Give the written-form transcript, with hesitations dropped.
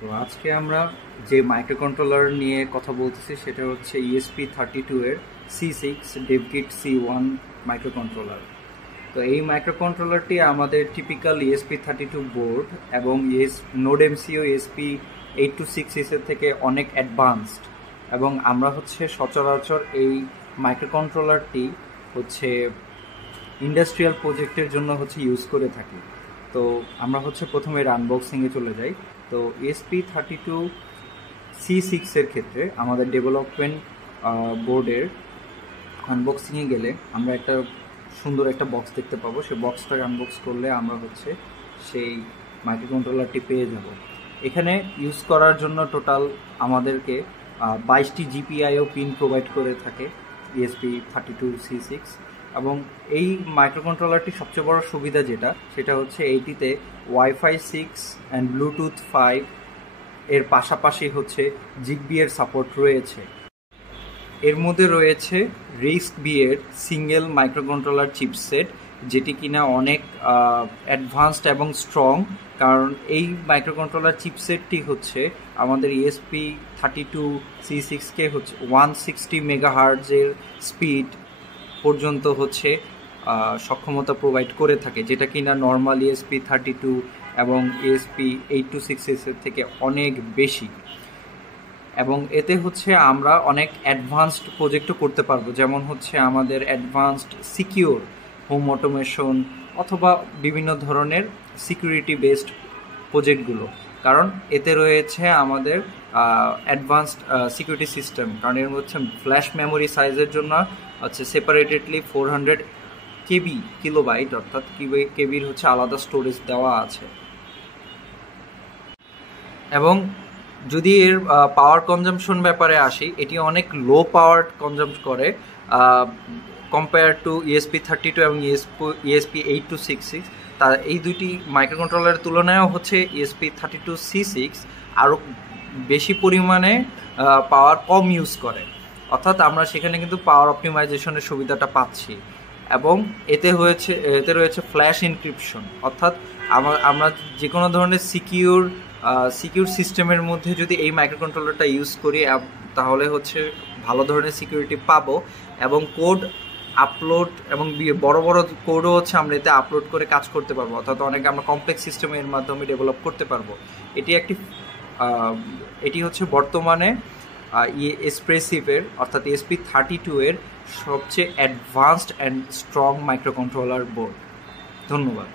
তো আজকে আমরা যে মাইক্রোকন্ট্রোলার নিয়ে কথা বলতেছি সেটা হচ্ছে ESP32 এর C6 DevKit C1 মাইক্রোকন্ট্রোলার। তো এই মাইক্রোকন্ট্রোলারটি আমাদের টিপিক্যাল ESP32 বোর্ড এবং NodeMCU ESP8266 এর থেকে অনেক অ্যাডভান্সড, এবং আমরা হচ্ছে সচরাচর এই মাইক্রোকন্ট্রোলারটি হচ্ছে ইন্ডাস্ট্রিয়াল প্রজেক্টের জন্য হচ্ছে ইউজ করে থাকি। তো আমরা হচ্ছে প্রথমে আনবক্সিংয়ে চলে যাই। তো ESP32 C6 এর ক্ষেত্রে আমাদের ডেভেলপমেন্ট বোর্ডের আনবক্সিংয়ে গেলে আমরা একটা সুন্দর একটা বক্স দেখতে পাবো। সেই বক্সটাকে আনবক্স করলে আমরা হচ্ছে সেই মাইক্রোকন্ট্রোলারটি পেয়ে যাব। এখানে ইউজ করার জন্য টোটাল আমাদেরকে 22টি জিপিআইও পিন প্রোভাইড করে থাকে ESP32 C6। এবং এই মাইক্রোকন্ট্রোলারটি সবচেয়ে বড় সুবিধা সেটা হচ্ছে এইটিতে ওয়াইফাই 6 অ্যান্ড ব্লুটুথ 5 এর পাশাপাশি হচ্ছে জিগবি এর সাপোর্ট রয়েছে। এর মধ্যে রয়েছে RISC-V এর সিঙ্গেল মাইক্রোকন্ট্রোলার চিপসেট, যেটি কিনা অনেক অ্যাডভান্সড এবং স্ট্রং, কারণ এই মাইক্রোকন্ট্রোলার চিপসেটটি হচ্ছে আমাদের ESP32 C6-কে হচ্ছে 160 মেগাহার্টজের স্পিড পর্যন্ত হচ্ছে সক্ষমতা প্রোভাইড করে থাকে, যেটা কিনা নর্মাল ESP32 এবং ESP8266 এর থেকে অনেক বেশি। এবং এতে হচ্ছে আমরা অনেক অ্যাডভান্সড প্রজেক্টও করতে পারবো, যেমন হচ্ছে আমাদের অ্যাডভান্সড সিকিউর হোম অটোমেশন অথবা বিভিন্ন ধরনের সিকিউরিটি বেসড প্রজেক্টগুলো, কারণ এতে রয়েছে আমাদের অ্যাডভান্সড সিকিউরিটি সিস্টেম। কারণ এর হচ্ছে ফ্ল্যাশ মেমোরি সাইজের জন্য হচ্ছে সেপারেটেডলি 400 কিলোবাইট অর্থাৎ কেবির হচ্ছে আলাদা স্টোরেজ দেওয়া আছে। এবং যদি এর পাওয়ার কনজাম্পশন ব্যাপারে আসি, এটি অনেক লো পাওয়ার কনজাম্প করে কম্পেয়ার টু ESP32 এবং ESP8266। তার এই দুইটি মাইক্রোকন্ট্রোলারের তুলনায়ও হচ্ছে ESP32 C6 আরও বেশি পরিমাণে পাওয়ার কম ইউজ করে, অর্থাৎ আমরা সেখানে কিন্তু পাওয়ার অপটিমাইজেশনের সুবিধাটা পাচ্ছি। এবং এতে রয়েছে ফ্ল্যাশ এনক্রিপশন, অর্থাৎ আমরা যে কোনো ধরনের সিকিউর সিস্টেমের মধ্যে যদি এই মাইক্রোকন্ট্রোলারটা ইউজ করি তাহলে হচ্ছে ভালো ধরনের সিকিউরিটি পাবো, এবং কোড আপলোড এবং বড় বড় কোডও হচ্ছে আমরা এতে আপলোড করে কাজ করতে পারবো, অর্থাৎ অনেক আমরা কমপ্লেক্স সিস্টেমের মাধ্যমে ডেভেলপ করতে পারবো। এটি হচ্ছে বর্তমানে এসপ্রেসিভের অর্থাৎ ESP32 এর সবচেয়ে advanced and strong microcontroller board. ধন্যবাদ।